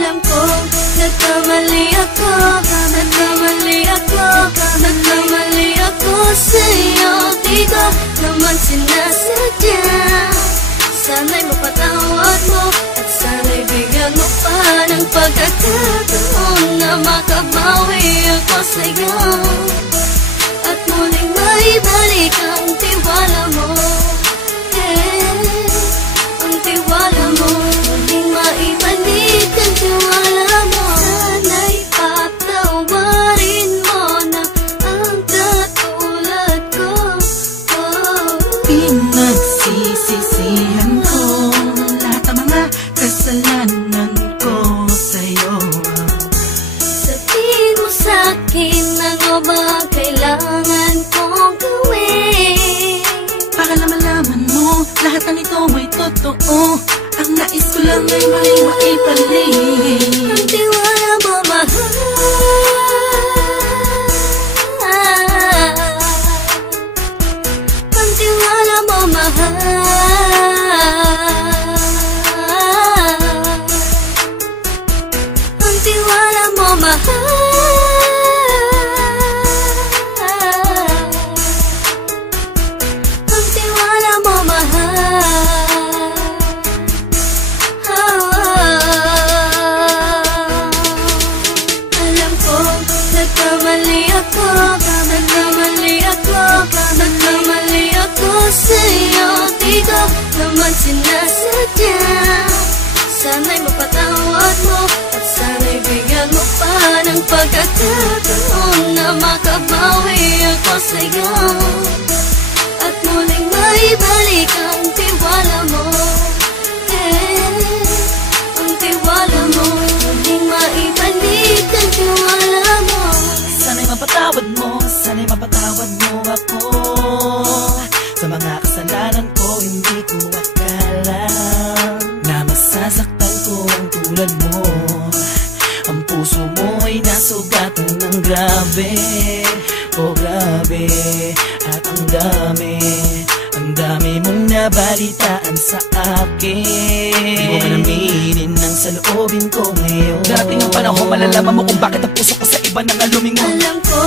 Alam ko, nagkamali ako, nagkamali ako, nagkamali ako sa'yo. Di ko naman sinasadya. Sana'y mapatawad mo at sana'y bigyan mo pa ng pagkakataon na makabawi ako sa'yo at muling maibalik ang tiwala mo. Ang tiwala mo, muling maibalik ang tiwala mo. Sana'y patawarin mo na ang katulad ko. Pinagsisisihan ko lahat ng mga kasalanan ko sa'yo. Sabihin mo sa'kin ano ba kailangan kong gawin para malaman mo lahat ng ito ay totoo. Ang nais ko lang ay muling maibalik ang tiwala mo, mahal. Ang tiwala mo, mahal. Ang tiwala mo, mahal. Ang tiwala mo, mahal. Alam ko, nagkamali ako, nagkamali ako, nagkamali ako sa'yo. Di ko naman sinasadya. Sana'y mapatawad mo at sana'y bigyan mo pa ng pagkakataon na makabawi ako sa'yo at muling maibalik ang tiwala mo. Ang tiwala mo, muling maibalik ang tiwala mo. Sana'y mapatawad mo, sana'y mapatawad mo ako sa mga kasalanan ko. Hindi ko akala na masasaktan ko ang tulad mo. Ang puso mo ay nasugatan ng grabe, oh grabe. At ang dami mong nabalitaan sa akin. Di mo man aminin ang saloobin ko ngayon. Darating ang panahon, malalaman mo kung bakit ang puso ko sa iba nang alumingon. Alam ko,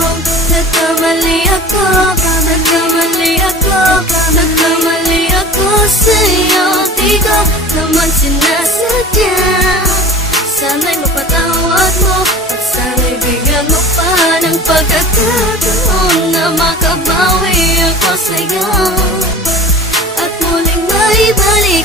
nagkamali ako, nagkamali ako, nagkamali ako sa'yo. Di ko naman sinasadya. Sana'y mapatawad mo at sana'y bigyan mo pa ng pagkakataon na makabawi ako sa'yo at muling maibalik